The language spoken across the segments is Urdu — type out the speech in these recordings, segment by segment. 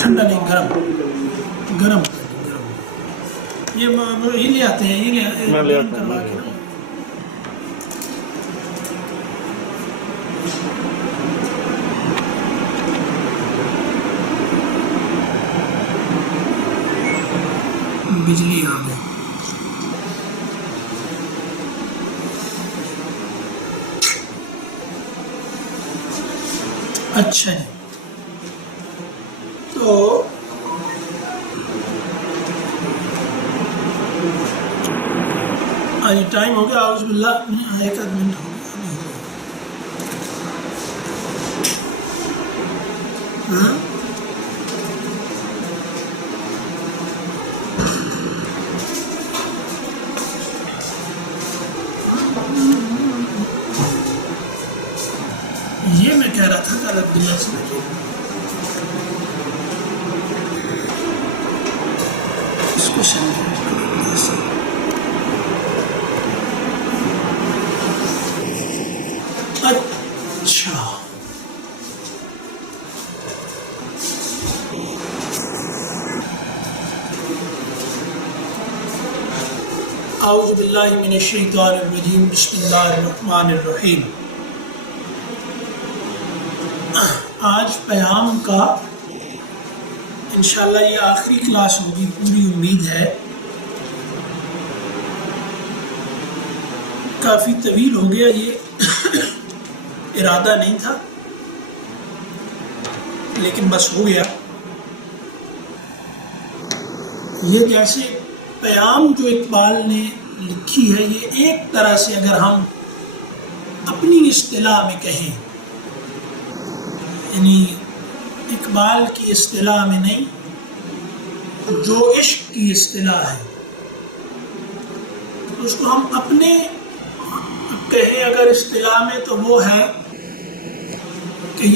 ٹھنڈا نہیں، گرم گرم یہ لے آتے ہیں، یہ گرم کروا کے نا۔ بجلی آ گئی۔ اچھا جی، تو آج ٹائم ہو گیا، اعوذ باللہ، ایک آدھ منٹ ہو گیا۔ ہاں یہ میں کہہ رہا تھا کہ عبداللہ سے اس کو سینڈ اچھا اعوذ باللہ من الشیطان الرجیم، بسم اللہ الرحمن الرحیم۔ آج پیام کا انشاءاللہ یہ آخری کلاس ہوگی، پوری امید ہے۔ کافی طویل ہو گیا، یہ ارادہ نہیں تھا لیکن بس ہو گیا۔ یہ جیسے پیام جو اقبال نے لکھی ہے، یہ ایک طرح سے اگر ہم اپنی اصطلاح میں کہیں، یعنی اقبال کی اصطلاح میں نہیں، جو عشق کی اصطلاح ہے، تو اس کو ہم اپنے کہیں اگر اصطلاح میں، تو وہ ہے کہ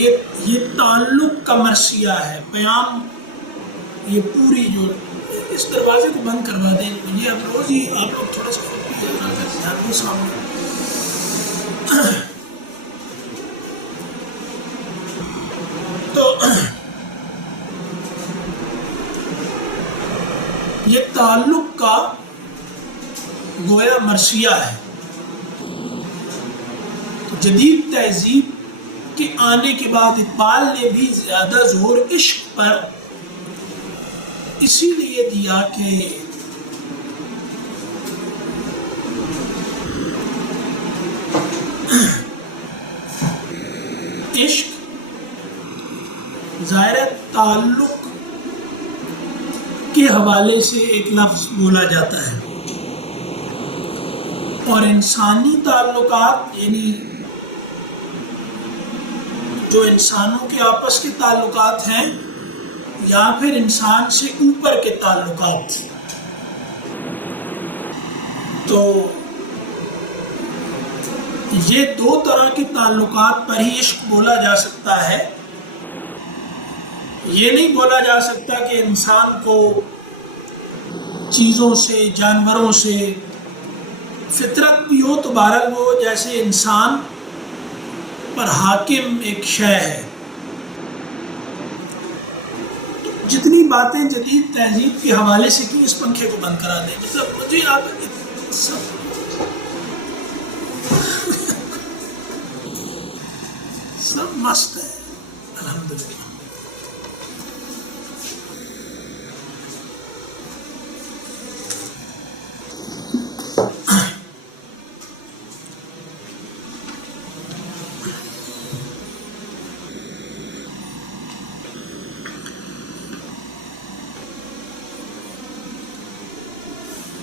یہ تعلق کا مرثیہ ہے پیام۔ یہ پوری جو اس دروازے کو بند کروا دیں، یہ اب روز ہی آپ لوگ تھوڑا سا خود بھی دھیان دو سامنے۔ تو یہ تعلق کا گویا مرثیہ ہے۔ جدید تہذیب کے آنے کے بعد اقبال نے بھی زیادہ زور عشق پر اسی لیے دیا کہ عشق ظاہر تعلق کے حوالے سے ایک لفظ بولا جاتا ہے، اور انسانی تعلقات یعنی جو انسانوں کے آپس کے تعلقات ہیں، یا پھر انسان سے اوپر کے تعلقات، تو یہ دو طرح کے تعلقات پر ہی عشق بولا جا سکتا ہے۔ یہ نہیں بولا جا سکتا کہ انسان کو چیزوں سے، جانوروں سے، فطرت بھی ہو تو بہرحال وہ جیسے انسان پر حاکم ایک شے ہے۔ جتنی باتیں جدید تہذیب کے حوالے سے کی، اس پنکھے کو بند کرا دیں، مطلب مجھے آپ سب مست ہے الحمدللہ۔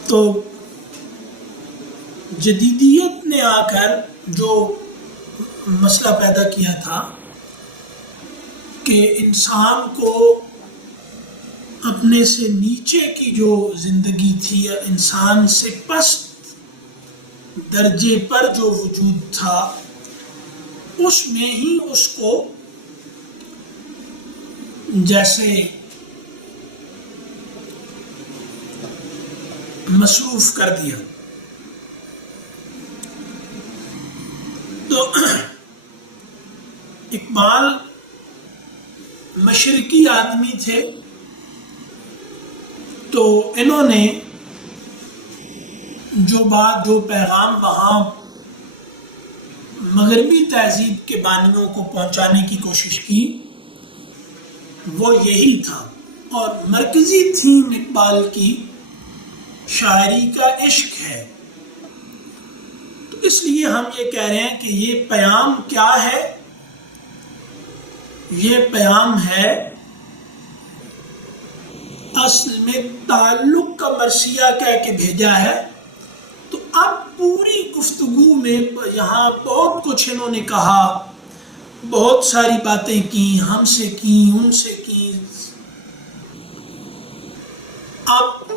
تو جدیدیت نے آ کر جو مسئلہ پیدا کیا تھا کہ انسان کو اپنے سے نیچے کی جو زندگی تھی، یا انسان سے پست درجے پر جو وجود تھا، اس میں ہی اس کو جیسے مصروف کر دیا۔ تو اقبال مشرقی آدمی تھے، تو انہوں نے جو پیغام وہاں مغربی تہذیب کے بانیوں کو پہنچانے کی کوشش کی وہ یہی تھا، اور مرکزی تھیم اقبال کی شاعری کا عشق ہے۔ تو اس لیے ہم یہ کہہ رہے ہیں کہ یہ پیام کیا ہے؟ یہ پیام ہے اصل میں تعلق کا مرثیہ کہہ کے بھیجا ہے۔ تو اب پوری گفتگو میں یہاں بہت کچھ انہوں نے کہا، بہت ساری باتیں کی، ہم سے کی، ان سے کی۔ اب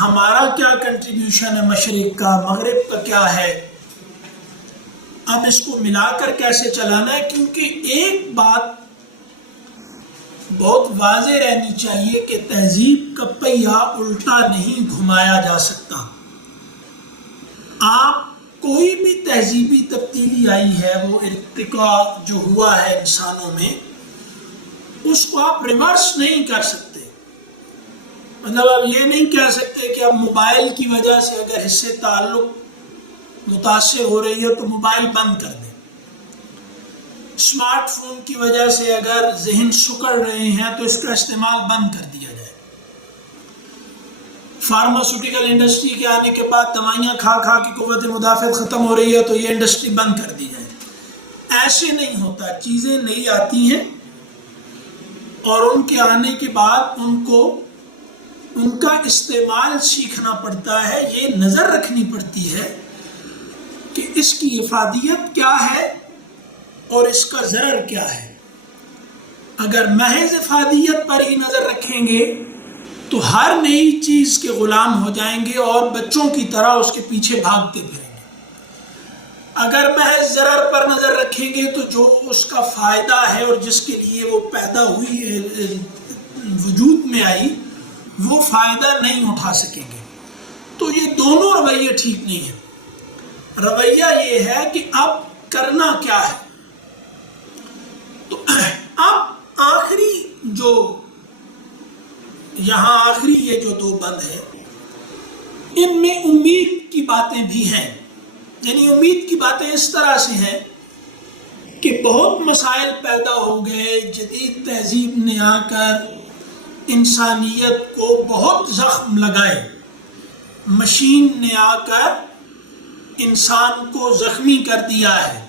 ہمارا کیا کنٹریبیوشن ہے مشرق کا، مغرب کا کیا ہے؟ اب اس کو ملا کر کیسے چلانا ہے؟ کیونکہ ایک بات بہت واضح رہنی چاہیے کہ تہذیب کا پہیہ الٹا نہیں گھمایا جا سکتا۔ آپ کوئی بھی تہذیبی تبدیلی آئی ہے، وہ ارتقاء جو ہوا ہے انسانوں میں، اس کو آپ ریورس نہیں کر سکتے۔ مطلب آپ یہ نہیں کہہ سکتے کہ اب موبائل کی وجہ سے اگر حصے تعلق متاثر ہو رہی ہے تو موبائل بند کر دیں، اسمارٹ فون کی وجہ سے اگر ذہن سکڑ رہے ہیں تو اس کا استعمال بند کر دیا جائے، فارماسیوٹیکل انڈسٹری کے آنے کے بعد دوائیاں کھا کھا کی قوت مدافعت ختم ہو رہی ہے تو یہ انڈسٹری بند کر دی جائے۔ ایسے نہیں ہوتا، چیزیں نئی آتی ہیں اور ان کے آنے کے بعد ان کا استعمال سیکھنا پڑتا ہے، یہ نظر رکھنی پڑتی ہے کہ اس کی افادیت کیا ہے اور اس کا ضرر کیا ہے۔ اگر محض افادیت پر ہی نظر رکھیں گے تو ہر نئی چیز کے غلام ہو جائیں گے اور بچوں کی طرح اس کے پیچھے بھاگتے پھریں گے۔ اگر محض ضرر پر نظر رکھیں گے تو جو اس کا فائدہ ہے اور جس کے لیے وہ پیدا ہوئی ہے، وجود میں آئی، وہ فائدہ نہیں اٹھا سکیں گے۔ تو یہ دونوں رویے ٹھیک نہیں ہیں۔ رویہ یہ ہے کہ اب کرنا کیا ہے۔ تو اب آخری یہ جو دو بند ہیں، ان میں امید کی باتیں بھی ہیں۔ یعنی امید کی باتیں اس طرح سے ہیں کہ بہت مسائل پیدا ہو گئے، جدید تہذیب نے آ کر انسانیت کو بہت زخم لگائے، مشین نے آ کر انسان کو زخمی کر دیا ہے۔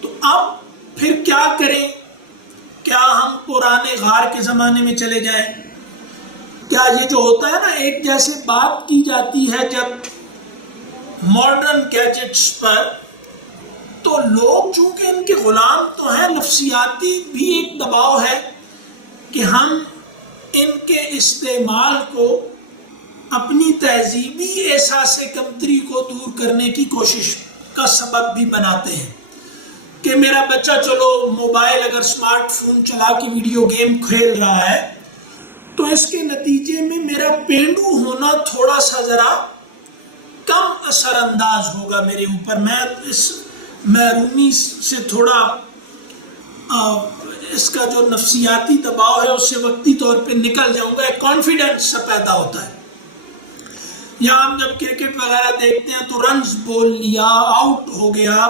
تو اب پھر کیا کریں؟ کیا ہم پرانے غار کے زمانے میں چلے جائیں؟ کیا یہ جو ہوتا ہے نا، ایک جیسے بات کی جاتی ہے جب ماڈرن گیجٹس پر، تو لوگ چونکہ ان کے غلام تو ہیں، نفسیاتی بھی ایک دباؤ ہے کہ ہم ان کے استعمال کو اپنی تہذیبی احساس کمتری کو دور کرنے کی کوشش کا سبب بھی بناتے ہیں کہ میرا بچہ چلو موبائل اگر اسمارٹ فون چلا کے ویڈیو گیم کھیل رہا ہے تو اس کے نتیجے میں میرا پینڈو ہونا تھوڑا سا ذرا کم اثر انداز ہوگا میرے اوپر، میں اس محرومی سے تھوڑا اس کا جو نفسیاتی دباؤ ہے اس سے وقتی طور پہ نکل جاؤں گا، ایک کانفیڈنس سا پیدا ہوتا ہے۔ یا ہم جب کرکٹ وغیرہ دیکھتے ہیں تو رنز بول لیا، آؤٹ ہو گیا،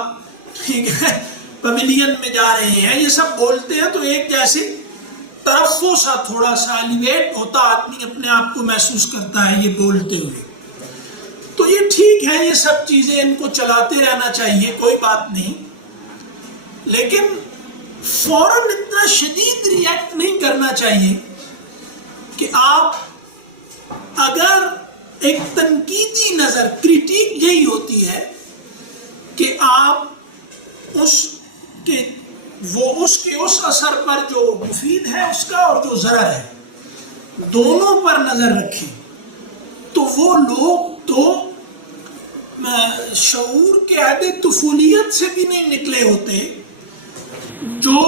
ٹھیک ہے، پویلین میں جا رہے ہیں، یہ سب بولتے ہیں تو ایک جیسے ترفع سا تھوڑا سا ایلیویٹ ہوتا، آدمی اپنے آپ کو محسوس کرتا ہے یہ بولتے ہوئے۔ تو یہ ٹھیک ہے، یہ سب چیزیں ان کو چلاتے رہنا چاہیے، کوئی بات نہیں، لیکن فوراً اتنا شدید ریئیکٹ نہیں کرنا چاہیے کہ آپ اگر ایک تنقیدی نظر، کریٹیک یہی ہوتی ہے کہ آپ اس اثر پر جو مفید ہے اس کا اور جو ضرر ہے دونوں پر نظر رکھیں۔ تو وہ لوگ تو شعور کے حد طفولیت سے بھی نہیں نکلے ہوتے جو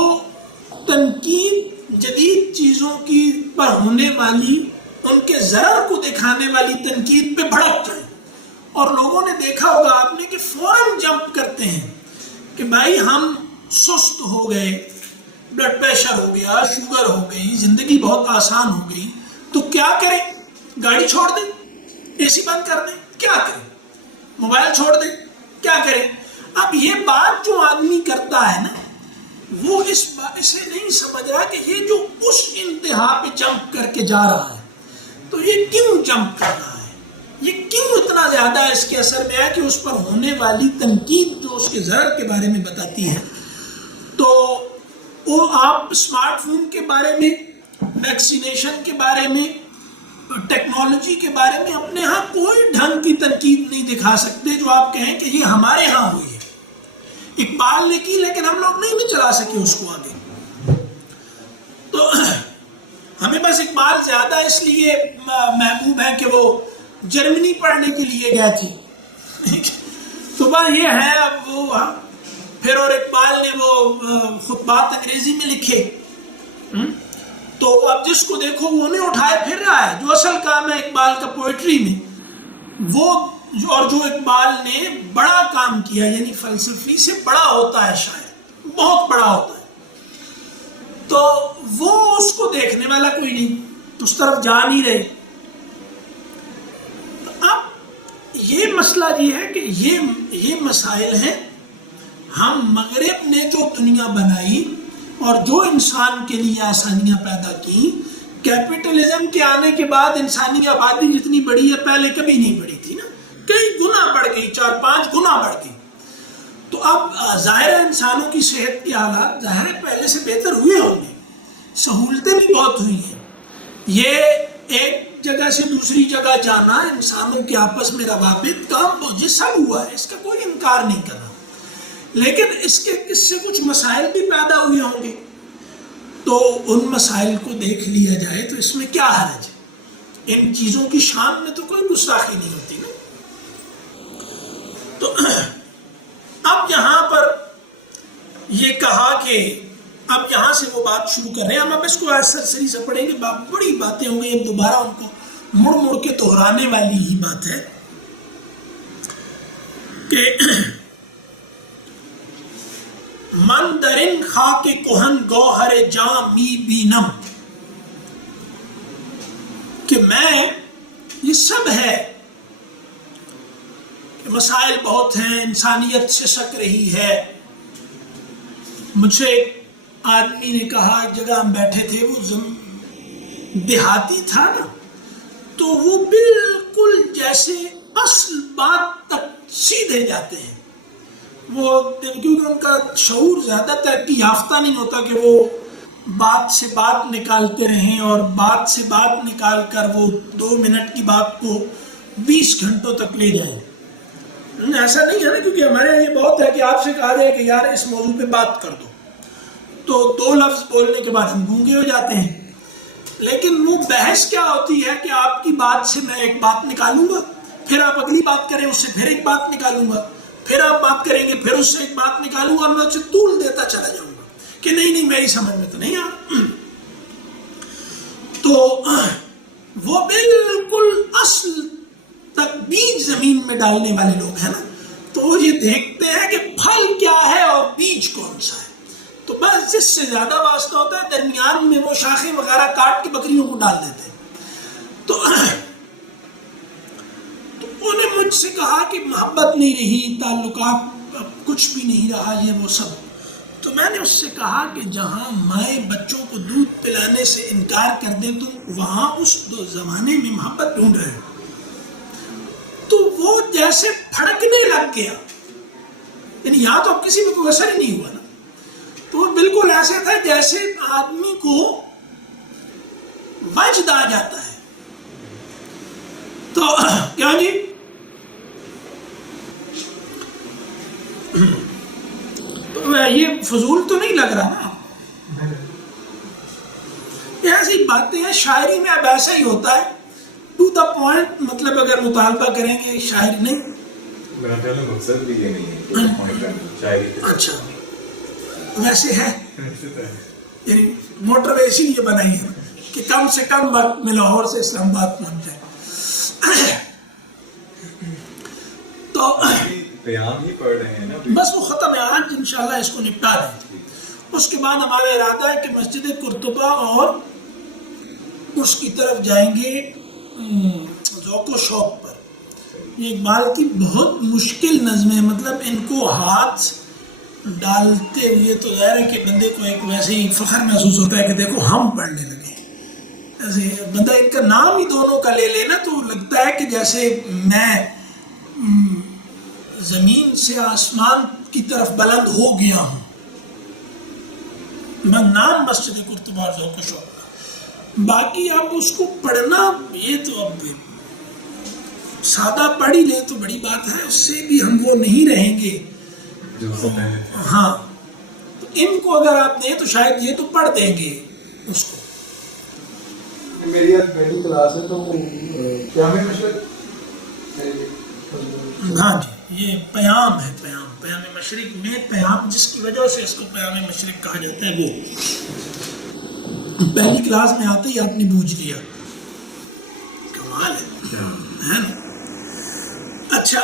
تنقید جدید چیزوں کی پر ہونے والی، ان کے ضرر کو دکھانے والی تنقید پہ بھڑک گئے، اور لوگوں نے دیکھا ہوگا آپ نے کہ فوراً جمپ کرتے ہیں کہ بھائی ہم سست ہو گئے، بلڈ پریشر ہو گیا، شوگر ہو گئی، زندگی بہت آسان ہو گئی، تو کیا کریں؟ گاڑی چھوڑ دیں، اے سی بند کر دیں، کیا کریں؟ موبائل چھوڑ دیں، کیا کریں؟ اب یہ بات جو آدمی کرتا ہے نا، وہ اسے نہیں سمجھ رہا کہ یہ جو اس انتہا پہ جمپ کر کے جا رہا ہے، تو یہ کیوں جمپ کر رہا ہے، یہ کیوں اتنا زیادہ اس کے اثر میں ہے کہ اس پر ہونے والی تنقید جو اس کے ضرر کے بارے میں بتاتی ہے. تو وہ آپ اسمارٹ فون کے بارے میں، ویکسینیشن کے بارے میں، ٹیکنالوجی کے بارے میں اپنے ہاں کوئی ڈھنگ کی تنقید نہیں دکھا سکتے جو آپ کہیں کہ یہ ہمارے ہاں ہوئی ہے. اقبال نے کی لیکن ہم لوگ نہیں چلا سکے اس کو آگے. تو ہمیں بس اقبال زیادہ اس لیے محبوب ہے کہ وہ جرمنی پڑھنے کے لیے گئے تھی. تو بس یہ ہے. اب وہ پھر اور اقبال نے وہ خطبات انگریزی میں لکھے، تو اب جس کو دیکھو وہ انہیں اٹھائے پھر رہا ہے. جو اصل کام ہے اقبال کا پوئٹری میں، وہ اور جو اقبال نے بڑا کام کیا، یعنی فلسفی سے بڑا ہوتا ہے شاعر، بہت بڑا ہوتا ہے، تو وہ اس کو دیکھنے والا کوئی نہیں، اس طرف جا نہیں رہے. اب یہ مسئلہ یہ ہے کہ یہ مسائل ہیں. ہم مغرب نے جو دنیا بنائی اور جو انسان کے لیے آسانیاں پیدا کی، کیپٹلزم کے آنے کے بعد انسانی آبادی جتنی بڑی ہے پہلے کبھی نہیں بڑھی تھی نا، کئی گنا بڑھ گئی، 4-5 گنا بڑھ گئی. تو اب ظاہر ہے انسانوں کی صحت کے حالات ظاہر ہے پہلے سے بہتر ہوئے ہوں گے، سہولتیں بھی بہت ہوئی ہیں. یہ ایک جگہ سے دوسری جگہ جانا، انسانوں کے آپس میں روابط، کام، یہ سب ہوا ہے، اس کا کوئی انکار نہیں کرنا. لیکن اس سے کچھ مسائل بھی پیدا ہوئے ہوں گے، تو ان مسائل کو دیکھ لیا جائے تو اس میں کیا حرج ہے؟ ان چیزوں کی شان میں تو کوئی گستاخی نہیں ہوتی نا. تو اب یہاں پر یہ کہا کہ اب یہاں سے وہ بات شروع کر رہے ہیں. ہم اب اس کو سرسری سے پڑھیں گے، بڑی باتیں ہوں گی، دوبارہ ان کو مڑ مڑ کے دہرانے والی ہی بات ہے کہ من درن خاک کہن گوہر جاں می بینم، کہ میں، یہ سب ہے کہ مسائل بہت ہیں، انسانیت سے سک رہی ہے. مجھ سے ایک آدمی نے کہا، ایک جگہ ہم بیٹھے تھے، وہ دیہاتی تھا نا، تو وہ بالکل جیسے اصل بات تک سیدھے جاتے ہیں. وہ کیونکہ ان کا شعور زیادہ ترقی یافتہ نہیں ہوتا کہ وہ بات سے بات نکالتے رہیں اور بات سے بات نکال کر وہ 2 منٹ کی بات کو 20 گھنٹوں تک لے جائیں. ایسا نہیں ہے نا، کیونکہ ہمارے یہاں یہ بہت ہے کہ آپ سے کہا جائے کہ یار اس موضوع پہ بات کر دو، تو 2 لفظ بولنے کے بعد ہم گونگے ہو جاتے ہیں. لیکن وہ بحث کیا ہوتی ہے کہ آپ کی بات سے میں ایک بات نکالوں گا، پھر آپ اگلی بات کریں، اس سے پھر ایک بات نکالوں گا، پھر آپ بات کریں گے، پھر اس سے ایک بات نکالوں گا، اور میں اسے طول دیتا چلا جاؤں گا کہ نہیں میری سمجھ میں تو نہیں آ. تو وہ بالکل اصل تک بیج زمین میں ڈالنے والے لوگ ہیں نا، تو وہ یہ دیکھتے ہیں کہ پھل کیا ہے اور بیج کون سا ہے. تو بس جس سے زیادہ واسطہ ہوتا ہے درمیان میں وہ شاخیں وغیرہ کاٹ کے بکریوں کو ڈال دیتے ہیں. تو انہوں نے مجھ سے کہا کہ محبت نہیں رہی، تعلقات کچھ بھی نہیں رہا، یہ وہ سب. تو میں نے اس سے کہا کہ جہاں مائیں بچوں کو دودھ پلانے سے انکار کر دیں تو وہاں اس زمانے میں محبت ڈھونڈ رہے ہیں. تو وہ جیسے پھڑکنے لگ گیا، یعنی یہاں تو اب کسی میں کوئی اثر ہی نہیں ہوا نا. تو وہ بالکل ایسے تھا جیسے آدمی کو وجد آ جاتا ہے. تو کیا جی، تو یہ فضول تو نہیں لگ رہا نا؟ ایسی باتیں ہیں. شاعری میں اب ایسا ہی ہوتا ہے، ٹو دا پوائنٹ. مطلب اگر مطالبہ کریں گے شاعری نہیں، اچھا ویسے ہے، یعنی موٹر وے اسی لیے بنائی ہے کہ کم سے کم وقت میں لاہور سے اسلام آباد پہنچ جائے. تو قیام ہی پڑھ رہے ہیں نا، بس وہ ختم ہے، آج انشاءاللہ اس کو نپٹا دیں. اس کے بعد ہمارا ارادہ ہے کہ مسجد قرطبہ اور اس کی طرف جائیں گے ذوق و شوق پر. یہ اقبال کی بہت مشکل نظم ہے، مطلب ان کو ہاتھ ڈالتے ہوئے تو ظاہر ہے کہ بندے کو ایک ویسے ہی فخر محسوس ہوتا ہے کہ دیکھو ہم پڑھنے لگے. ایسے بندہ ان کا نام ہی دونوں کا لے لینا تو لگتا ہے کہ جیسے میں زمین سے آسمان کی طرف بلند ہو گیا ہوں. میں نام مسجد قرطبہ اور ذوق و شوق کا. باقی اب اس کو پڑھنا یہ تو اب سادہ پڑھ ہی لیں تو بڑی بات ہے، اس سے بھی ہم وہ نہیں رہیں گے. ہاں تو ان کو اگر آپ دیں تو شاید یہ تو پڑھ دیں گے اس کو. میری آج پہلی کلاس ہے تو قیام مشرق. ہاں جی یہ پیام ہے، پیام مشرق میں پیام، جس کی وجہ سے اس کو پیام مشرق کہا جاتا ہے. وہ پہلی کلاس میں آتے ہی آپ نے بوجھ لیا، کمال ہے نا. اچھا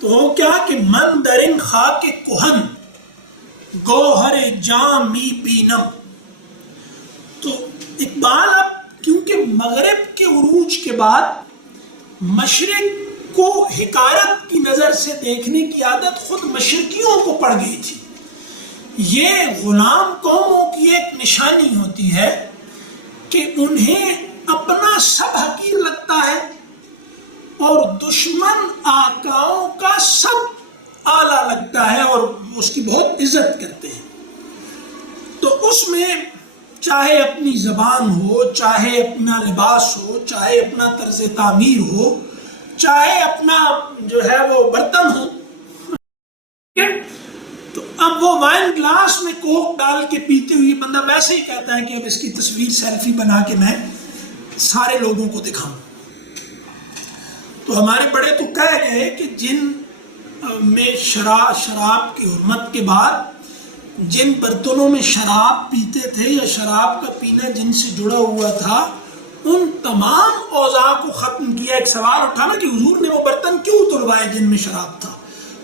تو کیا کہ من درن خاک کہن گوہر جام می بینم. تو اقبال اب کیونکہ مغرب کے عروج کے بعد مشرق کو حقارت کی نظر سے دیکھنے کی عادت خود مشرقیوں کو پڑ گئی تھی. یہ غلام قوموں کی ایک نشانی ہوتی ہے کہ انہیں اپنا سب حقیر لگتا ہے اور دشمن آقاؤں کا سب اعلیٰ لگتا ہے اور اس کی بہت عزت کرتے ہیں. تو اس میں چاہے اپنی زبان ہو، چاہے اپنا لباس ہو، چاہے اپنا طرز تعمیر ہو، چاہے اپنا جو ہے وہ برتن ہو. تو اب وہ وائن گلاس میں کوک ڈال کے پیتے ہوئے بندہ ویسے ہی کہتا ہے کہ اب اس کی تصویر سیلفی بنا کے میں سارے لوگوں کو دکھاؤں. تو ہمارے بڑے تو کہہ گئے کہ جن میں شراب کی حرمت کے بعد جن برتنوں میں شراب پیتے تھے یا شراب کا پینا جن سے جڑا ہوا تھا ان تمام اوضاع کو ختم کیا. ایک سوال اٹھا نا کہ حضور نے وہ برتن کیوں تلوائے جن میں شراب تھا؟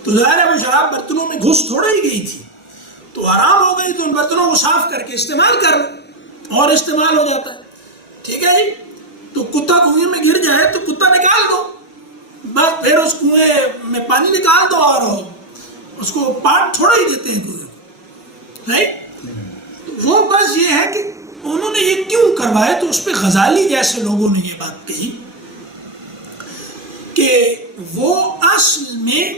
تو ظاہر ہے وہ شراب برتنوں میں گھس تھوڑا ہی گئی تھی تو حرام ہو گئی، تو ان برتنوں کو صاف کر کے استعمال کر لو اور استعمال ہو جاتا ہے. ٹھیک ہے جی. تو کتا کنویں میں گر جائے تو کتا نکال دو، بس پھر اس کنویں میں پانی نکال دو اور اس کو پاٹ تھوڑا ہی دیتے ہیں کنویں کو، رائٹ. وہ بس یہ ہے کہ انہوں نے یہ کیوں کروائے. تو اس پہ غزالی جیسے لوگوں نے یہ بات کہی کہ وہ اصل میں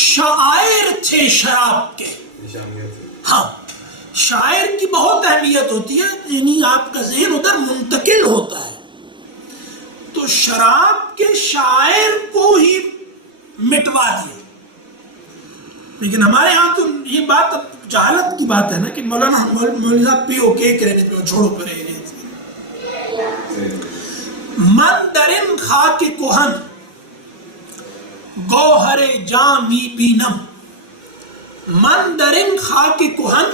شاعر تھے شراب کے. ہاں شاعر کی بہت اہمیت ہوتی ہے، یعنی آپ کا ذہن ادھر منتقل ہوتا ہے. تو شراب کے شاعر کو ہی مٹوا دیا. لیکن ہمارے ہاں تو یہ بات اب جہالت کی بات ہے نا کہ مولانا مولانا پیو کے کرے پیو چھوڑو پرے. من درن خاک کہن گوہر جامی بینم. من درن خاک کہن،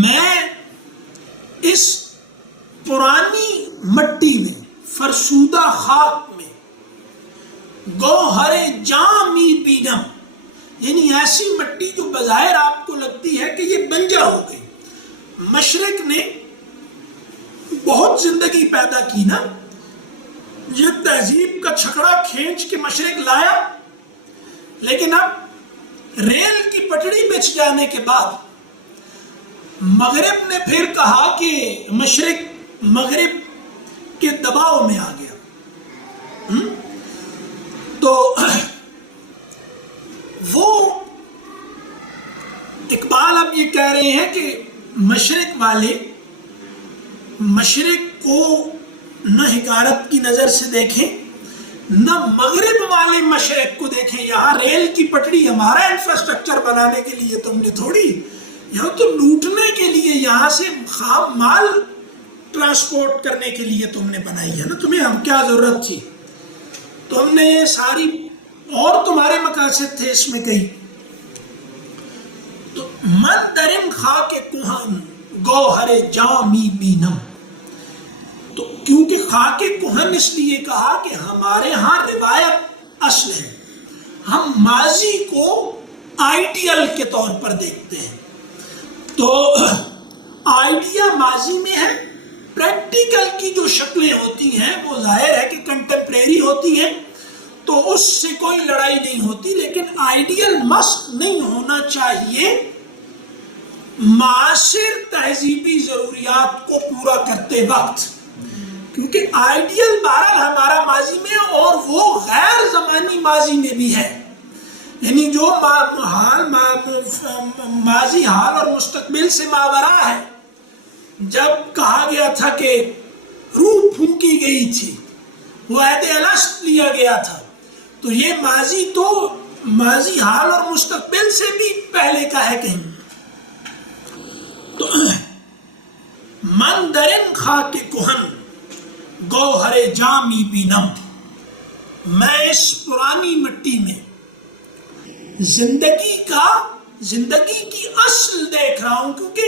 میں اس پرانی مٹی میں، فرسودہ خاک میں، گوہر جامی بینم یعنی ایسی مٹی جو بظاہر آپ کو لگتی ہے کہ یہ بنجر ہو گئی. مشرق نے بہت زندگی پیدا کی نا، یہ تہذیب کا چھکڑا کھینچ کے مشرق لایا، لیکن اب ریل کی پٹڑی بچھ جانے کے بعد مغرب نے پھر کہا کہ مشرق مغرب کے دباؤ میں آ گیا. تو وہ اقبال اب یہ کہہ رہے ہیں کہ مشرق والے مشرق کو نہ حقارت کی نظر سے دیکھیں، نہ مغرب والے مشرق کو دیکھیں. یہاں ریل کی پٹڑی ہمارا انفراسٹرکچر بنانے کے لیے تم نے تھوڑی، یہاں تو لوٹنے کے لیے، یہاں سے خام مال ٹرانسپورٹ کرنے کے لیے تم نے بنائی ہے نا. تمہیں ہم کیا ضرورت تھی؟ تو ہم نے یہ ساری اور تمہارے مقاصد تھے اس میں کئی. تو من درم خاک کہن گوہر جامی بینم. تو کیونکہ خاک کہن اس لیے کہا کہ ہمارے ہاں روایت ماضی کو آئیڈیل کے طور پر دیکھتے ہیں. تو آئیڈیا ماضی میں ہے، پریکٹیکل کی جو شکلیں ہوتی ہیں وہ ظاہر ہے کہ کنٹمپریری ہوتی ہیں، تو اس سے کوئی لڑائی نہیں ہوتی. لیکن آئیڈیل مسٹ نہیں ہونا چاہیے معاصر تہذیبی ضروریات کو پورا کرتے وقت، کیونکہ آئیڈیل بہرحال ہمارا ماضی میں اور وہ غیر زمانی ماضی میں بھی ہے. یعنی جو ماضی حال اور مستقبل سے ماوراء ہے. جب کہا گیا تھا کہ روح پھونکی گئی تھی، وہ عہد الست لیا گیا تھا، تو یہ ماضی تو ماضی حال اور مستقبل سے بھی پہلے کا ہے کہیں. تو من درن خاک کہن گوہر جامی بینم، میں اس پرانی مٹی میں زندگی کی اصل دیکھ رہا ہوں، کیونکہ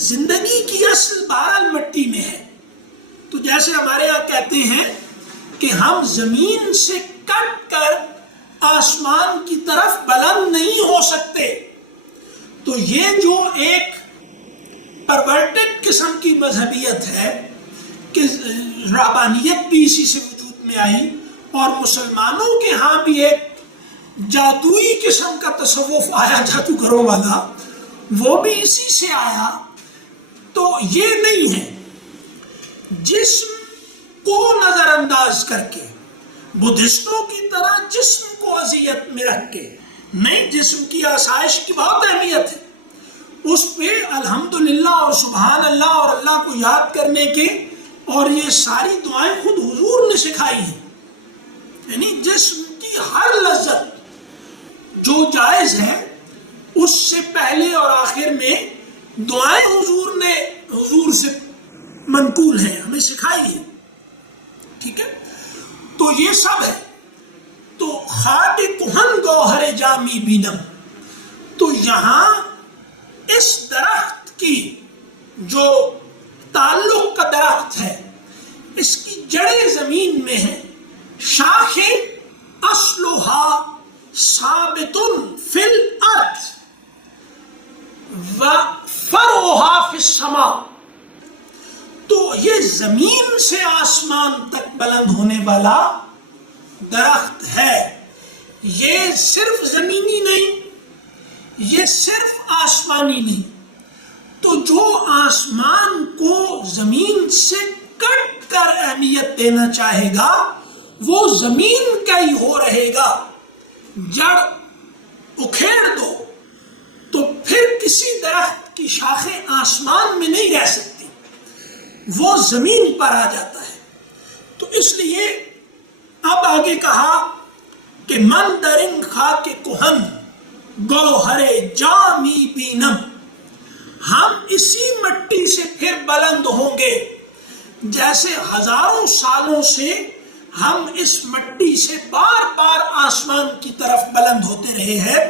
زندگی کی اصل بہرحال مٹی میں ہے. تو جیسے ہمارے یہاں کہتے ہیں کہ ہم زمین سے کٹ کر آسمان کی طرف بلند نہیں ہو سکتے، تو یہ جو ایک پرورٹڈ قسم کی مذہبیت ہے کہ رہبانیت بھی اسی سے وجود میں آئی، اور مسلمانوں کے ہاں بھی ایک جادوئی قسم کا تصوف آیا، جادوگروں والا، وہ بھی اسی سے آیا. تو یہ نہیں ہے جسم کو نظر انداز کر کے، بدھسٹوں کی طرح جسم کو اذیت میں رکھ کے نہیں. جسم کی آسائش کی بہت اہمیت ہے، اس پہ الحمدللہ اور سبحان اللہ اور اللہ کو یاد کرنے کے، اور یہ ساری دعائیں خود حضور نے سکھائی ہیں. یعنی جسم کی ہر لذت جو جائز ہے اس سے پہلے اور آخر میں دعائیں حضور سے منقول ہیں، ہمیں سکھائی ہے. ٹھیک ہے، تو یہ سب ہے. تو خاک کہن گوہر جامی بینم، تو یہاں اس درخت کی جو تعلق کا درخت ہے، اس کی جڑیں زمین میں ہیں، شاخیں اصلھا ثابت فی الارض وفرعھا فی السماء. تو یہ زمین سے آسمان تک بلند ہونے والا درخت ہے. یہ صرف زمینی نہیں، یہ صرف آسمانی نہیں. تو جو آسمان کو زمین سے کٹ کر اہمیت دینا چاہے گا وہ زمین کا ہی ہو رہے گا. جڑ اکھیڑ دو تو پھر کسی درخت کی شاخیں آسمان میں نہیں رہ سکتی، وہ زمین پر آ جاتا ہے. تو اس لیے اب آگے کہا کہ من درن خاک کہن گوہر جامی بینم، ہم اسی مٹی سے پھر بلند ہوں گے. جیسے ہزاروں سالوں سے ہم اس مٹی سے بار بار آسمان کی طرف بلند ہوتے رہے ہیں،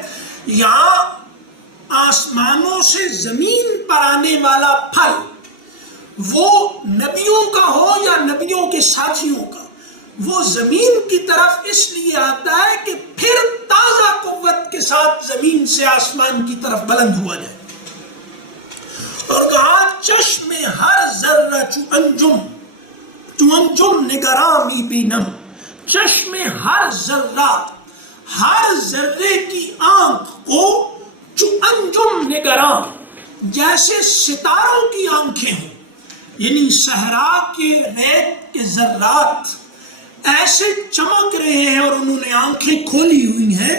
یہاں آسمانوں سے زمین پر آنے والا پھل، وہ نبیوں کا ہو یا نبیوں کے ساتھیوں کا، وہ زمین کی طرف اس لیے آتا ہے کہ پھر تازہ قوت کے ساتھ زمین سے آسمان کی طرف بلند ہوا جائے. اور کہا چشم ہر ذرہ چو انجم نگرامی بینم، چشم ہر ذرہ، ہر ذرے کی آنکھ کو چو انجم نگراں، جیسے ستاروں کی آنکھیں ہوں. یعنی صحرا کے ریت کے ذرات ایسے چمک رہے ہیں اور انہوں نے آنکھیں کھولی ہوئی ہیں،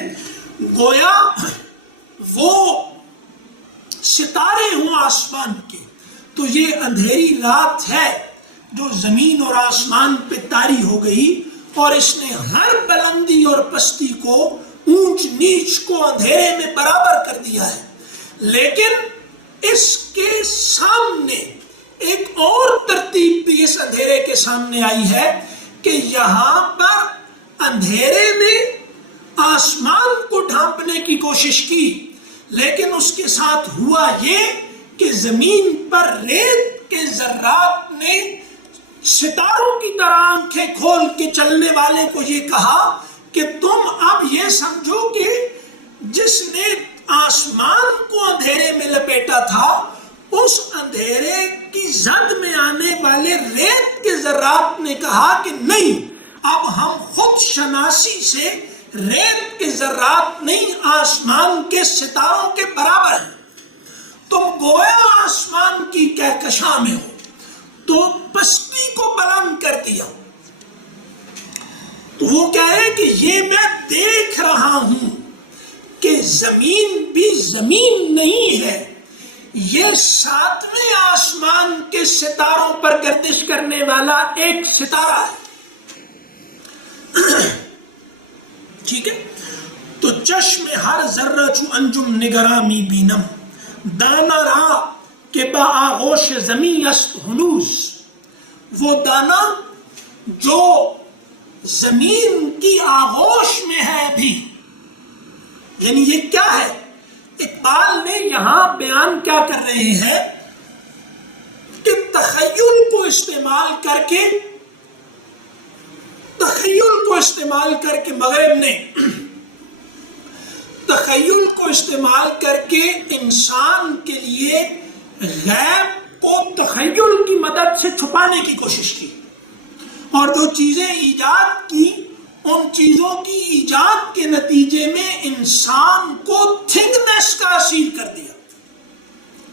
گویا وہ ستارے ہوں آسمان کے. تو یہ اندھیری رات ہے جو زمین اور آسمان پہ طاری ہو گئی، اور اس نے ہر بلندی اور پستی کو، اونچ نیچ کو اندھیرے میں برابر کر دیا ہے. لیکن اس کے سامنے ایک اور ترتیب بھی اس اندھیرے کے سامنے آئی ہے کہ یہاں پر اندھیرے میں آسمان کو ڈھانپنے کی کوشش کی، لیکن اس کے ساتھ ہوا یہ کہ زمین پر ریت کے ذرات نے ستاروں کی طرح آنکھیں کھول کے چلنے والے کو یہ کہا کہ تم اب یہ سمجھو کہ ذرات نے کہا کہ نہیں، اب ہم خود شناسی سے ریت کے ذرات نہیں، آسمان کے ستاروں کے برابر ہیں، تم گویا آسمان کی کہکشاں میں ہو، تو پستی کو بلند کر دیا۔ تو وہ کہہ رہے کہ یہ میں دیکھ رہا ہوں کہ زمین بھی زمین نہیں ہے، یہ 7ویں آسمان کے ستاروں پر گردش کرنے والا ایک ستارہ ہے۔ ٹھیک ہے، تو چشم ہر ذرہ چو انجم نگرامی بینم، دانا را کہ با آغوش زمین است ہنوز، وہ دانا جو زمین کی آغوش میں ہے ابھی، یعنی یہ کیا ہے؟ اقبال نے یہاں بیان کیا کر رہے ہیں کہ تخیل کو استعمال کر کے مغرب نے تخیل کو استعمال کر کے انسان کے لیے غیب کو تخیل کی مدد سے چھپانے کی کوشش کی، اور جو چیزیں ایجاد کی ان چیزوں کی ایجاد کے نتیجے میں انسان کو تھنگنس کا اسیر کر دیا۔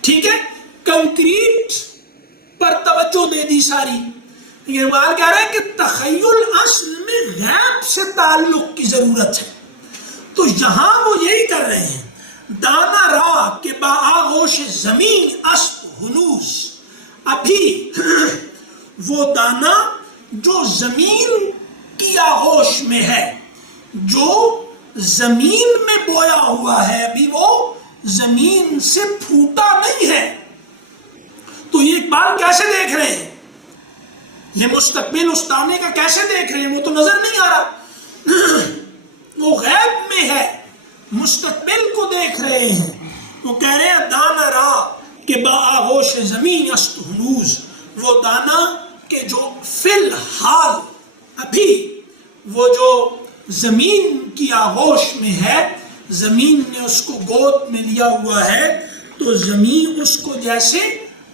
ٹھیک ہے، کنکریٹ پر توجہ دے دی ساری۔ یہ بات کہہ رہا ہے کہ تخیل اصل میں غیب سے تعلق کی ضرورت ہے، تو یہاں وہ یہی کر رہے ہیں، دانا راہ کے با آغوش زمین است ہنوز، ابھی وہ دانا جو زمین کی آغوش میں ہے، جو زمین میں بویا ہوا ہے، ابھی وہ زمین سے پھوٹا نہیں ہے۔ تو یہ اقبال کیسے دیکھ رہے ہیں؟ یہ مستقبل اس دانے کا کیسے دیکھ رہے ہیں؟ وہ تو نظر نہیں آ رہا، وہ غیب میں ہے، مستقبل کو دیکھ رہے ہیں۔ وہ کہہ رہے ہیں دانا را کہ با آغوش زمین است ہنوز، وہ دانا کہ جو فی الحال ابھی وہ جو زمین کی آغوش میں ہے، زمین نے اس کو گود میں لیا ہوا ہے، تو زمین اس کو جیسے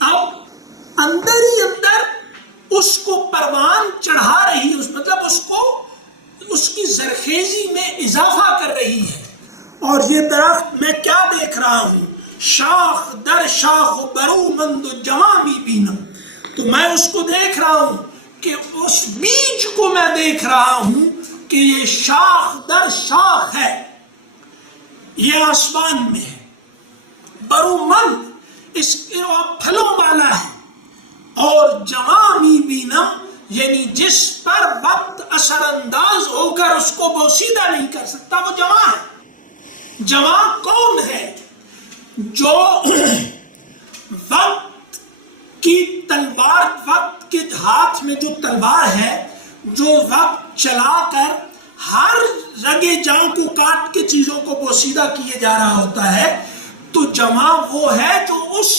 اب اندر ہی اندر اس کو پروان چڑھا رہی ہے، مطلب اس کو اس کی زرخیزی میں اضافہ کر رہی ہے۔ اور یہ درخت میں کیا دیکھ رہا ہوں؟ شاخ در شاخ و برو مند و جوامی بینم، تو میں اس کو دیکھ رہا ہوں کہ اس بیج کو میں دیکھ رہا ہوں کہ یہ شاخ در شاخ ہے، یہ آسمان میں ہے، برو مند اس کے پھلوں والا ہے، اور جوامی بینم یعنی جس پر وقت اثر انداز ہو کر اس کو بوسیدہ نہیں کر سکتا، وہ جواں ہے۔ جواں کون ہے؟ جو وقت کی تلوار، وقت کے ہاتھ میں جو تلوار ہے، جو وقت چلا کر ہر رگے جاں کو کاٹ کے چیزوں کو بوسیدہ کیے جا رہا ہوتا ہے، تو جواں وہ ہے جو اس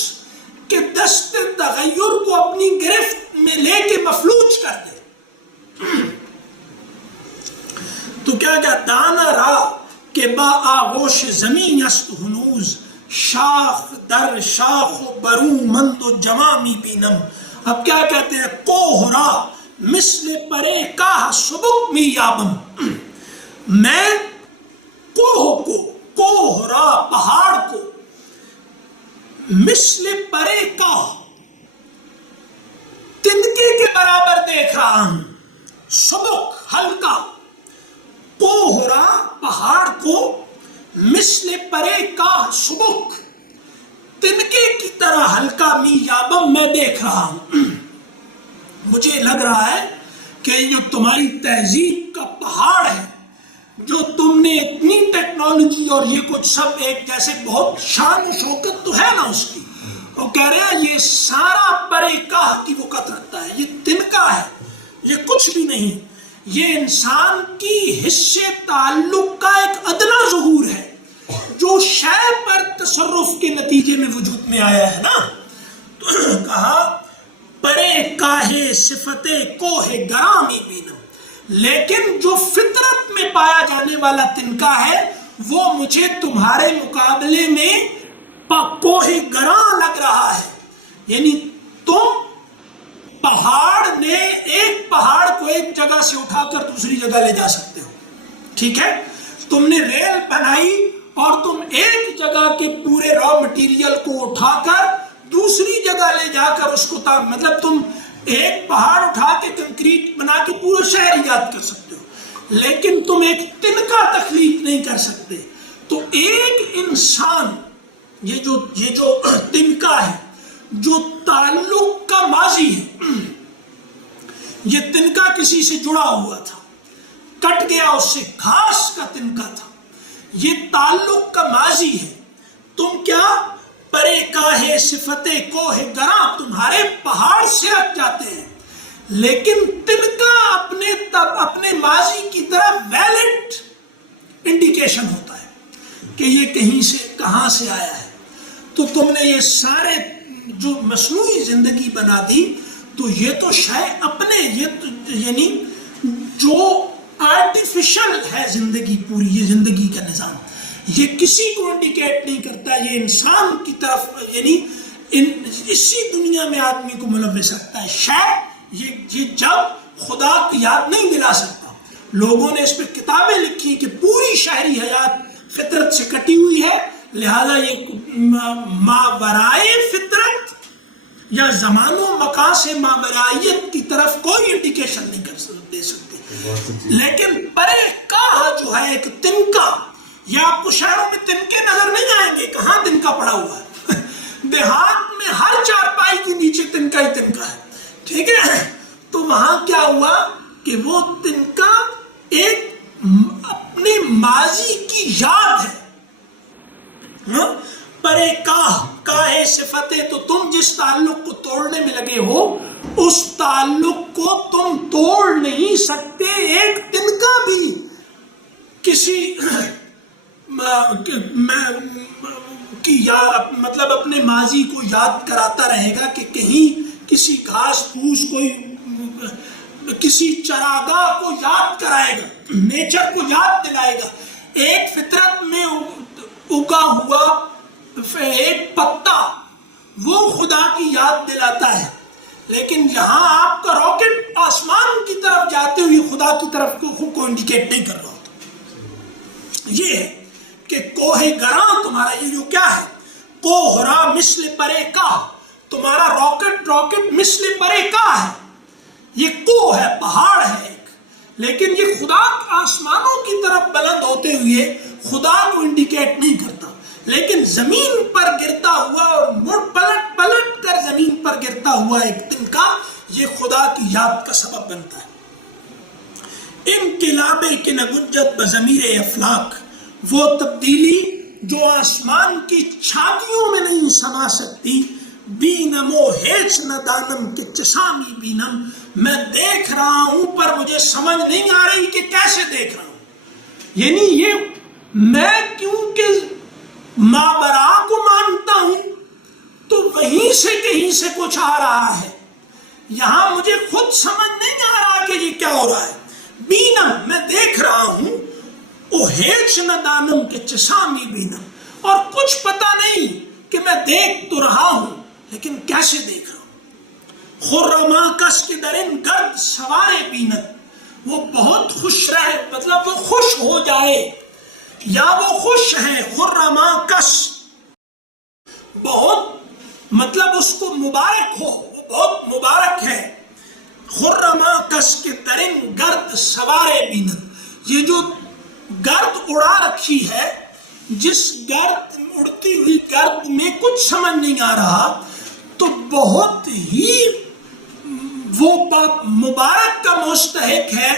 کے دست تغیر کو اپنی گرفت میں لے کے مفلوج کر دے۔ تو کیا دانا را کہ با آغوش زمین است ہنوز، شاخ در شاخ و برو مند و جوامی بینم۔ اب کیا کہتے ہیں؟ کوہرا مثل پرے کاہ سبک می یابم، میں کوہ کو، کوہرا پہاڑ کو، مثل پرے کاہ تنکے کے برابر دیکھ رہا ہوں، سبک ہلکا، کوہرا پہاڑ کو، مثل پرے کاہ سبک تنکے کی طرح ہلکا، می یابم میں دیکھ رہا ہوں۔ مجھے لگ رہا ہے کہ یہ تمہاری تہذیب کا پہاڑ ہے، جو تم نے اتنی ٹیکنالوجی اور یہ کچھ سب ایک جیسے، بہت شان و شوکت تو ہے نا اس کی، وہ کہہ رہے ہیں یہ سارا پرے کاہ کی وقت رکھتا ہے، یہ تنکا ہے، یہ کچھ بھی نہیں، یہ انسان کی حصے تعلق کا ایک ادنا ظہور ہے، جو شے پر تصرف کے نتیجے میں وجود میں آیا ہے نا۔ تو کہا پرے کاہے صفت کوہ گرامی بینم، لیکن جو فطرت میں پایا جانے والا تنکا ہے وہ مجھے تمہارے مقابلے میں کوہ گراں لگ رہا ہے، یعنی تم پہاڑ نے ایک پہاڑ کو ایک جگہ سے اٹھا کر دوسری جگہ لے جا سکتے ہو، ٹھیک ہے؟ تم نے ریل بنائی اور تم ایک جگہ کے پورے را مٹیریل کو اٹھا کر دوسری جگہ لے جا کر اس کو مطلب تم ایک پہاڑ اٹھا کے کنکریٹ بنا کے پورا شہر ایجاد کر سکتے ہو، لیکن تم ایک تنکا تخلیق نہیں کر سکتے۔ تو ایک انسان یہ جو تنکا ہے، جو تعلق کا ماضی ہے، یہ تنکا کسی سے جڑا ہوا تھا، کٹ گیا، اس سے گھاس کا تنکا تھا، یہ تعلق کا ماضی ہے۔ تم کیا پرے کاہے صفت کوہ گراں، تمہارے پہاڑ سے ہٹ جاتے ہیں، لیکن تنکا اپنے ماضی کی طرف ویلڈ انڈیکیشن ہوتا ہے کہ یہ کہیں سے کہاں سے آیا ہے۔ تو تم نے یہ سارے جو مصنوعی زندگی بنا دی، تو یہ تو شاید اپنے یعنی جو آرٹیفیشل ہے زندگی پوری، یہ زندگی کا نظام، یہ کسی کو انڈیکیٹ نہیں کرتا، یہ انسان کی طرف یعنی اسی دنیا میں آدمی کو ملوث رکھتا ہے۔ شاید یہ جب خدا کو یاد نہیں دلا سکتا، لوگوں نے اس پہ کتابیں لکھی کہ پوری شہری حیات فطرت سے کٹی ہوئی ہے، لہذا یہ ماورائے فطرت یا زمان و مکان سے ماورائیت کی طرف کوئی انڈیکیشن نہیں دے سکتے۔ لیکن پرے کاہ جو ہے ایک تنکا، یا آپ کو شہروں میں تنکے نظر نہیں آئیں گے، کہاں تنکا پڑا ہوا ہے؟ دیہات میں ہر چارپائی کے نیچے تنکا ہی تنکا ہے، ٹھیک ہے؟ تو وہاں کیا ہوا کہ وہ تنکا ایک اپنے ماضی کی یاد ہے۔ پرے کاہے صفتے، تو تم جس تعلق کو توڑنے میں لگے ہو، اس تعلق کو تم توڑ نہیں سکتے۔ ایک تنکا بھی کسی مطلب اپنے ماضی کو یاد کراتا رہے گا کہ کہیں کسی گھاس پھوس کوئی کسی چراگاہ کو یاد کرائے گا، نیچر کو یاد دلائے گا۔ ایک فطرت میں اگا ہوا ایک پتا وہ خدا کی یاد دلاتا ہے، لیکن یہاں آپ کا راکٹ آسمان کی طرف جاتے ہوئے خدا کی طرف کو انڈیکیٹ نہیں کر رہا ہوتا۔ یہ ہے کہ کوہ گراں تمہارا یہ جو کیا ہے، کوہرا مثل پرے کا، تمہارا راکٹ مثل پرے کا ہے، یہ کوہ ہے، پہاڑ ہے ایک، لیکن یہ خدا آسمانوں کی طرف بلند ہوتے ہوئے خدا کو انڈیکیٹ نہیں کرتا، لیکن زمین پر گرتا ہوا اور پلٹ کر زمین پر گرتا ہوا ایک تنکا، یہ خدا کی یاد کا سبب بنتا ہے۔ انقلاب کہ نگنجت بضمیر افلاک، وہ تبدیلی جو آسمان کی چھاتیوں میں نہیں سما سکتی، بینم و ہیچ نہ دانم کہ چشامی بینم، میں دیکھ رہا ہوں پر مجھے سمجھ نہیں آ رہی کہ کیسے دیکھ رہا ہوں۔ یعنی یہ میں کیونکہ ماورا کو مانتا ہوں تو وہیں سے کہیں سے کچھ آ رہا ہے، یہاں مجھے خود سمجھ نہیں آ رہا کہ یہ کیا ہو رہا ہے۔ بینم، میں دیکھ رہا ہوں، او ہیچ نہ دانم کہ چشامی بینم، اور کچھ پتا نہیں کہ میں دیکھ تو رہا ہوں لیکن کیسے دیکھ رہا ہوں۔ خرما کس کے درن گرد سوارے بینت، وہ بہت خوش رہے، مطلب وہ خوش ہو جائے، یا وہ خوش ہے، خرما کس بہت مطلب اس کو مبارک ہو، وہ بہت مبارک ہے۔ خرما کس کے درن گرد سوارے بینت، یہ جو گرد اڑا رکھی ہے، جس گرد اڑتی ہوئی گرد میں کچھ سمجھ نہیں آ رہا، تو بہت ہی وہ مبارک کا مستحق ہے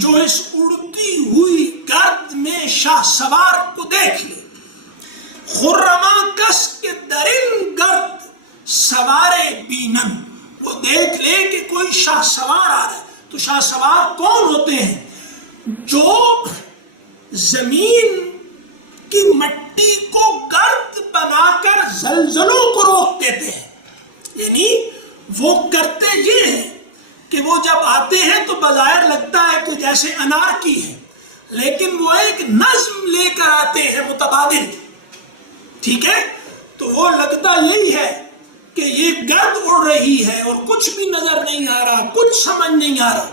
جو اس اڑتی ہوئی گرد میں شاہ سوار کو دیکھ لے۔ خرما کس کے درن گرد سوارے بینم، وہ دیکھ لے کہ کوئی شاہ سوار آ رہا ہے۔ تو شاہ سوار کون ہوتے ہیں؟ جو زمین کی مٹی کو گرد بنا کر زلزلوں کو روک دیتے ہیں۔ یعنی وہ کرتے یہ ہیں کہ وہ جب آتے ہیں تو بظاہر لگتا ہے کہ جیسے انارکی ہے، لیکن وہ ایک نظم لے کر آتے ہیں متبادل، ٹھیک ہے؟ تو وہ لگتا یہی ہے کہ یہ گرد اڑ رہی ہے اور کچھ بھی نظر نہیں آ رہا، کچھ سمجھ نہیں آ رہا،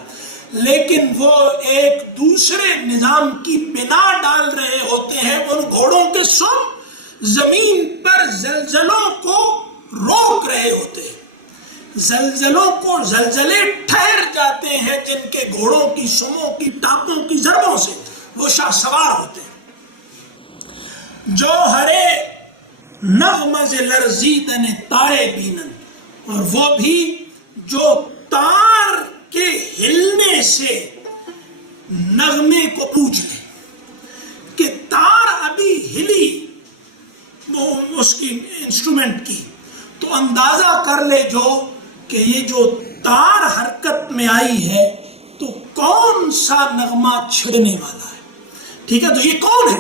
لیکن وہ ایک دوسرے نظام کی بنا ڈال رہے ہوتے ہیں۔ ان گھوڑوں کے سم زمین پر زلزلوں کو روک رہے ہوتے ہیں، زلزلوں کو، زلزلے ٹھہر جاتے ہیں جن کے گھوڑوں کی سموں کی ٹانپوں کی ضربوں سے وہ شاہ سوار ہوتے ہیں۔ جوہرے نغمز لرزیدن تارے بینن، اور وہ بھی جو تار کے ہلنے سے نغمے کو پوچھ لے، کہ تار ابھی ہلی اس کی انسٹرومنٹ کی تو اندازہ کر لے جو کہ یہ جو تار حرکت میں آئی ہے تو کون سا نغمہ چھڑنے والا ہے۔ ٹھیک ہے، تو یہ کون ہے؟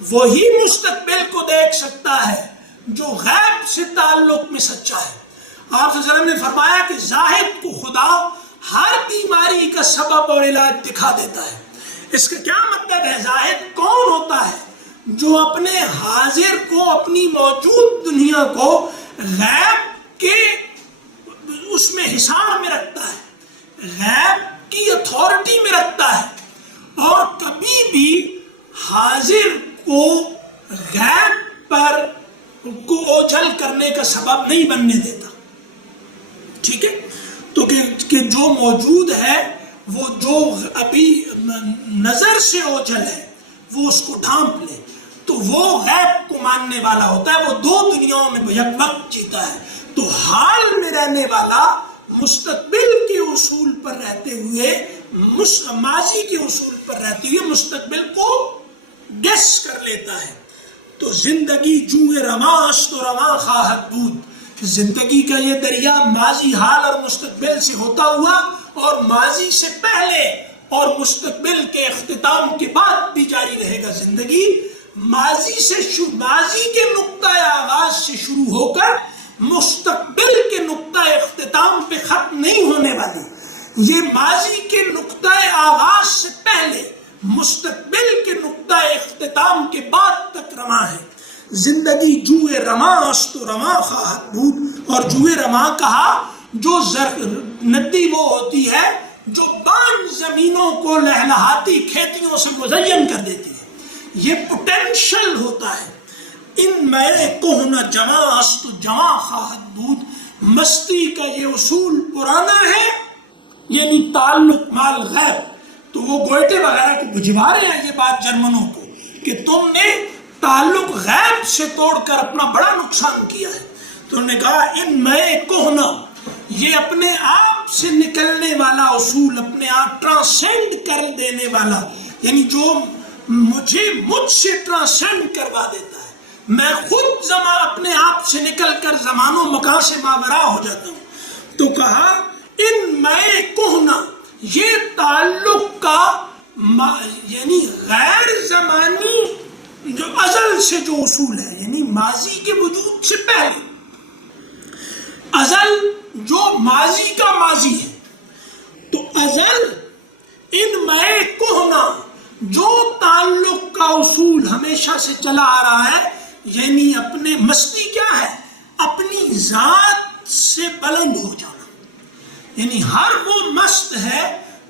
وہی مستقبل کو دیکھ سکتا ہے جو غیب سے تعلق میں سچا ہے۔ آپ صلی اللہ علیہ وسلم نے فرمایا کہ زاہد کو خدا ہر بیماری کا سبب اور علاج دکھا دیتا ہے۔ اس کا کیا مطلب ہے؟ زاہد کون ہوتا ہے؟ جو اپنے حاضر کو، اپنی موجود دنیا کو غیب کے اس میں حصار میں رکھتا ہے، غیب کی اتھارٹی میں رکھتا ہے، اور کبھی بھی حاضر کو غیب پر کو اوجھل کرنے کا سبب نہیں بننے دیتا۔ ٹھیک ہے، تو کہ جو موجود ہے وہ جو ابھی نظر سے اوجھل ہے وہ اس کو ڈھانپ لے تو وہ غیب کو ماننے والا ہوتا ہے، وہ دو دنیاؤں میں یک وقت جیتا ہے۔ تو حال میں رہنے والا مستقبل کے اصول پر رہتے ہوئے، ماضی کے اصول پر رہتے ہوئے مستقبل کو گیس کر لیتا ہے۔ تو زندگی جوئے رواں است و رواں خواہد بود، زندگی کا یہ دریا ماضی، حال اور مستقبل سے ہوتا ہوا اور ماضی سے پہلے اور مستقبل کے اختتام کے بعد بھی جاری رہے گا۔ زندگی ماضی کے نقطۂ آغاز سے شروع ہو کر مستقبل کے نقطۂ اختتام پہ ختم نہیں ہونے والی، یہ ماضی کے نقطۂ آغاز سے پہلے مستقبل کے نقطۂ اختتام کے بعد تک رواں ہے۔ زندگی جوئے رواں است و رواں خواہد بود، اور جوئے رواں کہا جو ندی وہ ہوتی ہے جو بان زمینوں کو لہلہاتی کھیتیوں سے مزین کر دیتی ہے، یہ پوٹینشل ہوتا ہے۔ ان میں کہنا جواں است و جواں خواہد بود، مستی کا یہ اصول پرانا ہے، یعنی تعلق مال غیب۔ تو وہ گوئٹے وغیرہ کو بجھوا رہے ہیں یہ بات جرمنوں کو کہ تم نے تعلق غیب سے توڑ کر اپنا بڑا نقصان کیا ہے۔ تو انہوں نے کہا ان میں کہنا، یہ اپنے آپ سے نکلنے والا اصول، اپنے آپ ٹرانسینڈ کر دینے والا، یعنی جو مجھ سے ٹرانسینڈ کروا دیتا ہے، میں خود اپنے آپ سے نکل کر زمان و مکان سے ماورا ہو جاتا ہوں۔ تو کہا ان میں کہنا، یہ تعلق کا یعنی غیر زمانی جو ازل سے جو اصول ہے، یعنی ماضی کے وجود سے پہلے، ازل جو ماضی کا ماضی ہے، تو ازل ان میں کہنا جو تعلق کا اصول ہمیشہ سے چلا آ رہا ہے، یعنی اپنے مستی کیا ہے؟ اپنی ذات سے بلند ہو جانا، یعنی ہر وہ مست ہے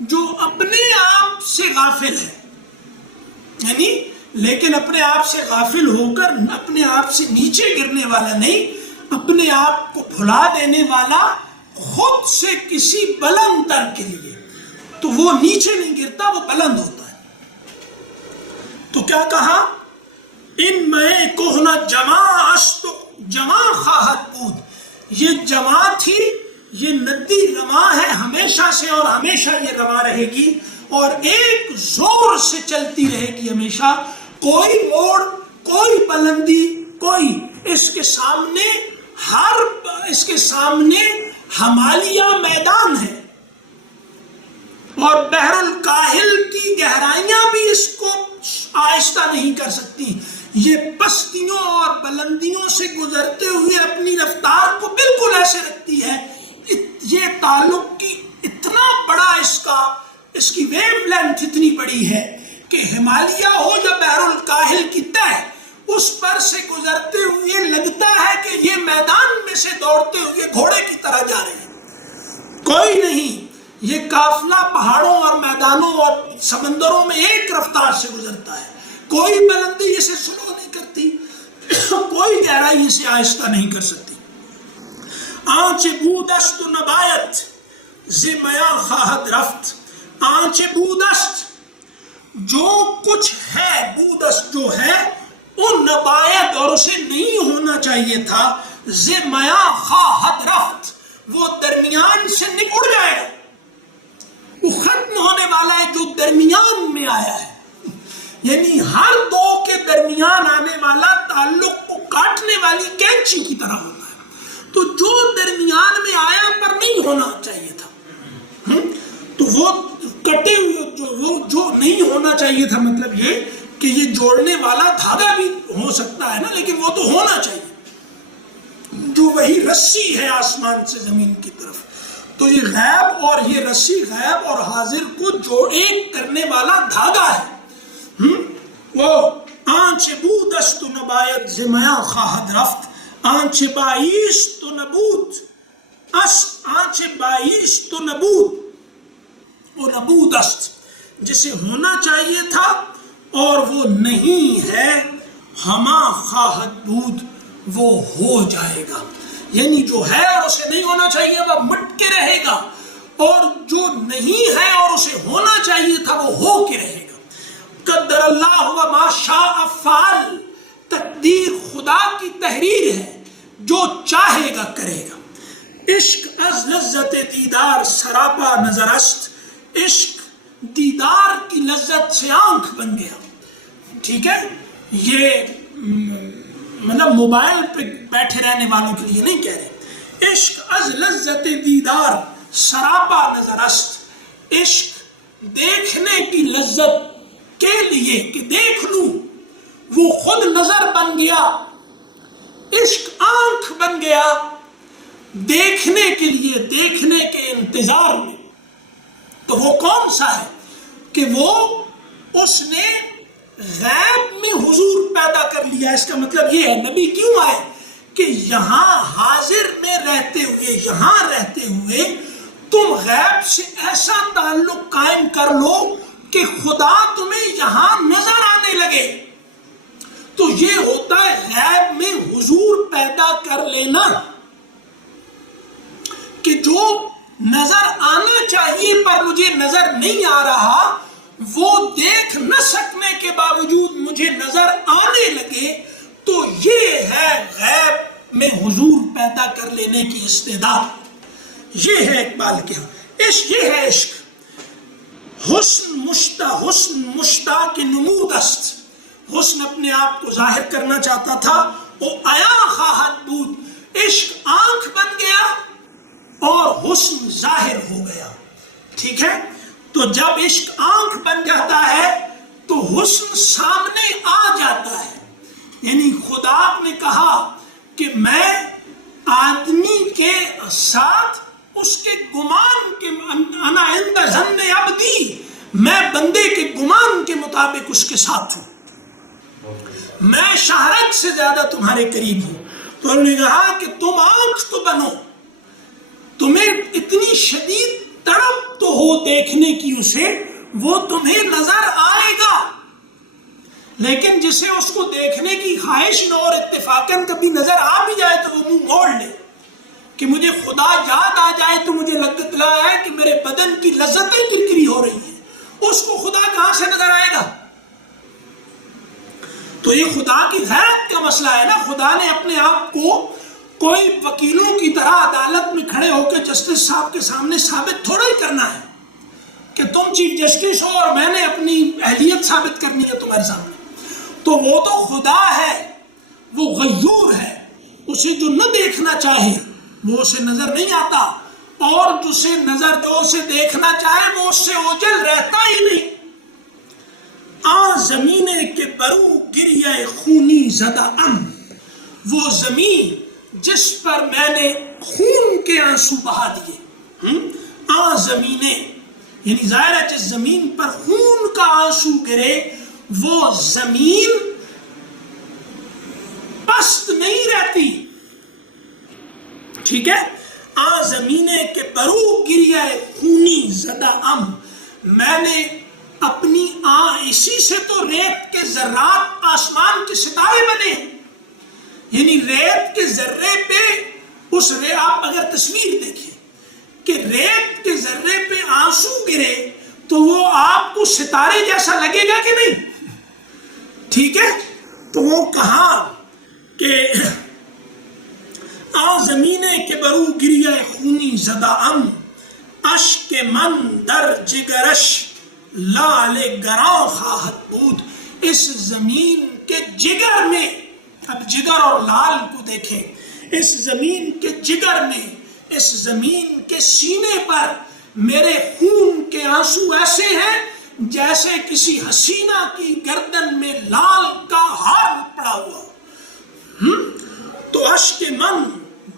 جو اپنے آپ سے غافل ہے، یعنی لیکن اپنے آپ سے غافل ہو کر اپنے آپ سے نیچے گرنے والا نہیں، اپنے آپ کو بھلا دینے والا خود سے کسی بلند تر کے لیے، تو وہ نیچے نہیں گرتا، وہ بلند ہوتا ہے۔ تو کیا کہا؟ ان میں کہنا جواں است و جواں خواہد بود، یہ جواں تھی، یہ ندی رواں ہے ہمیشہ سے اور ہمیشہ یہ رواں رہے گی، اور ایک زور سے چلتی رہے گی ہمیشہ، کوئی موڑ، کوئی بلندی، کوئی اس کے سامنے ہمالیہ میدان ہے، اور بحر الکاہل کی گہرائیاں بھی اس کو آہستہ نہیں کر سکتی، یہ پستیوں اور بلندیوں سے گزرتے ہوئے اپنی رفتار کو بالکل ایسے رکھتی ہے۔ یہ تعلق کی اتنا بڑا اس کی ویو لینتھ اتنی بڑی ہے کہ ہمالیہ ہو یا بحر الکاہل کی تہ، اس پر سے گزرتے ہوئے لگتا ہے کہ یہ میدان میں سے دوڑتے ہوئے گھوڑے کی طرح جا رہے ہیں، کوئی نہیں، یہ قافلہ پہاڑوں اور میدانوں اور سمندروں میں ایک رفتار سے گزرتا ہے، کوئی بلندی اسے سلو نہیں کرتی، کوئی گہرائی اسے آہستہ نہیں کر سکتی۔ آنچ بودست و نبایت ز میاں خواہد رفت، آنچ بودست جو کچھ ہے، بودست جو ہے، ان نبایت اور اسے نہیں ہونا چاہیے تھا، ز میاں خواہد رفت وہ درمیان سے نکل جائے گا، وہ ختم ہونے والا ہے جو درمیان میں آیا ہے، یعنی ہر دو کے درمیان آنے والا تعلق کو کاٹنے والی کینچی کی طرح ہوتا ہے، تو جو درمیان میں آیا پر نہیں ہونا چاہیے تھا، تو وہ کٹے ہوئے جو نہیں ہونا چاہیے تھا، مطلب یہ کہ یہ جوڑنے والا دھاگا بھی ہو سکتا ہے نا، لیکن وہ تو ہونا چاہیے، جو وہی رسی ہے آسمان سے زمین کی طرف، تو یہ غیب اور یہ رسی غیب اور حاضر کو جو ایک کرنے والا دھاگا ہے، وہ آنچ بودست و نبایت ز میاں خواہد رفت، آنچ بایست و نبود، آنچ بایست و نبود، وہ نبود است جسے ہونا چاہیے تھا اور وہ نہیں ہے، ہما خواہد بود وہ ہو جائے گا، یعنی جو ہے اور اسے نہیں ہونا چاہیے وہ مٹ کے رہے گا، اور جو نہیں ہے اور اسے ہونا چاہیے تھا وہ ہو کے رہے گا۔ قدر اللہ و ما شاء فعل، تقدیر خدا کی تحریر ہے، جو چاہے گا کرے گا۔ عشق از لذت دیدار سراپا نظر است، عشق دیدار کی لذت سے آنکھ بن گیا، ٹھیک ہے، یہ مطلب موبائل پہ بیٹھے رہنے والوں کے لیے نہیں کہہ رہے، عشق از لذت دیدار سراپا نظر است، عشق دیکھنے کی لذت کے لیے کہ دیکھ لوں وہ خود نظر بن گیا، عشق آنکھ بن گیا دیکھنے کے لیے، دیکھنے کے انتظار میں، تو وہ کون سا ہے کہ وہ اس نے غیب میں حضور پیدا کر لیا۔ اس کا مطلب یہ ہے نبی کیوں آئے کہ یہاں حاضر میں رہتے ہوئے، یہاں رہتے ہوئے تم غیب سے ایسا تعلق قائم کر لو کہ خدا تمہیں یہاں نظر آنے لگے، تو یہ ہوتا ہے غیب میں حضور پیدا کر لینا، کہ جو نظر آنا چاہیے پر مجھے نظر نہیں آ رہا، وہ دیکھ نہ سکنے کے باوجود مجھے نظر آنے لگے، تو یہ ہے غیب میں حضور پیدا کر لینے کی استعداد۔ یہ ہے اقبال کے عشق، یہ ہے عشق۔ حسن مشتاق نمود است، حسن اپنے آپ کو ظاہر کرنا چاہتا تھا، وہ عیاں خواہد بود، عشق آنکھ بن گیا اور حسن ظاہر ہو گیا، ٹھیک ہے، تو جب عشق آنکھ بن جاتا ہے تو حسن سامنے آ جاتا ہے، یعنی خدا نے کہا کہ میں آدمی کے ساتھ اس کے گمان کے، انا عند ظن عبدی، میں بندے کے گمان کے مطابق اس کے ساتھ ہوں، میں شہرت سے زیادہ تمہارے قریب ہوں۔ تو انہوں نے کہا کہ تم آنکھ تو بنو، تمہیں اتنی شدید تڑپ تو ہو دیکھنے کی اسے، وہ تمہیں نظر آئے گا، لیکن جسے اس کو دیکھنے کی خواہش نہ اور اتفاقاً کبھی نظر آ بھی جائے تو وہ منہ موڑ لے کہ مجھے خدا یاد آ جائے تو مجھے لگتا ہے کہ میرے بدن کی لذتیں کرکری ہو رہی ہیں، اس کو خدا کہاں سے نظر آئے گا؟ تو یہ خدا کی غیرت کا مسئلہ ہے نا۔ خدا نے اپنے آپ کو کوئی وکیلوں کی طرح عدالت میں کھڑے ہو کے جسٹس صاحب کے سامنے ثابت تھوڑا ہی کرنا ہے کہ تم چیف جسٹس ہو اور میں نے اپنی اہلیت ثابت کرنی ہے تمہارے سامنے، تو وہ تو خدا ہے، وہ غیور ہے، اسے جو نہ دیکھنا چاہے وہ اسے نظر نہیں آتا، اور جو اسے دیکھنا چاہے وہ اس سے اوجل رہتا ہی نہیں۔ زمینے کے برو گریہ خونی زدہ وہ زمین جس پر میں نے خون کے آنسو بہا دیے، زمینے یعنی ظاہر ہے جس زمین پر خون کا آنسو گرے وہ زمین رہتی. ٹھیک ہے. آ زمینے کے برو گریہ خونی زدہ میں نے اپنی اسی سے تو ریت کے ذرات آسمان کے ستارے بنے. یعنی ریت کے ذرے پہ آپ اگر تصویر دیکھیں کہ ریت کے ذرے پہ آنسو گرے تو وہ آپ کو ستارے جیسا لگے گا کہ نہیں؟ ٹھیک ہے. تو وہ کہا کہ آ زمینے کے برو گریہ خونی زدہ اشک من در جگرش لال گراں خواہد بود. اس زمین کے جگر میں، اب جگر اور لال کو دیکھیں، اس زمین کے جگر میں، اس زمین کے سینے پر میرے خون کے آنسو ایسے ہیں جیسے کسی حسینہ کی گردن میں لال کا ہار پڑا ہوا. تو اشک من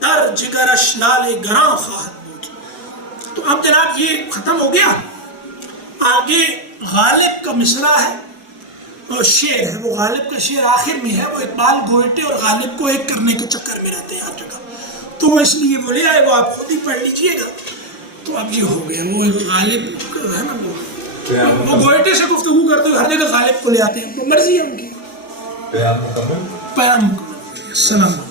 در جگرش لال گراں خواہد بود. تو اب جناب یہ ختم ہو گیا. آگے غالب کا مصرع ہے اور شعر ہے. وہ غالب کا شعر آخر میں ہے. وہ اقبال گوئٹے اور غالب کو ایک کرنے کے چکر میں رہتے ہیں ہر جگہ، تو وہ اس لیے وہ لے آئے. وہ آپ خود ہی پڑھ لیجئے گا. تو اب یہ ہو گیا. وہ غالب ہے نا، وہ گوئٹے سے گفتگو کرتے ہوئے ہر جگہ غالب کو لے آتے ہیں. تو مرضی ہے ان کی. پیام مکمل. السلام علیکم.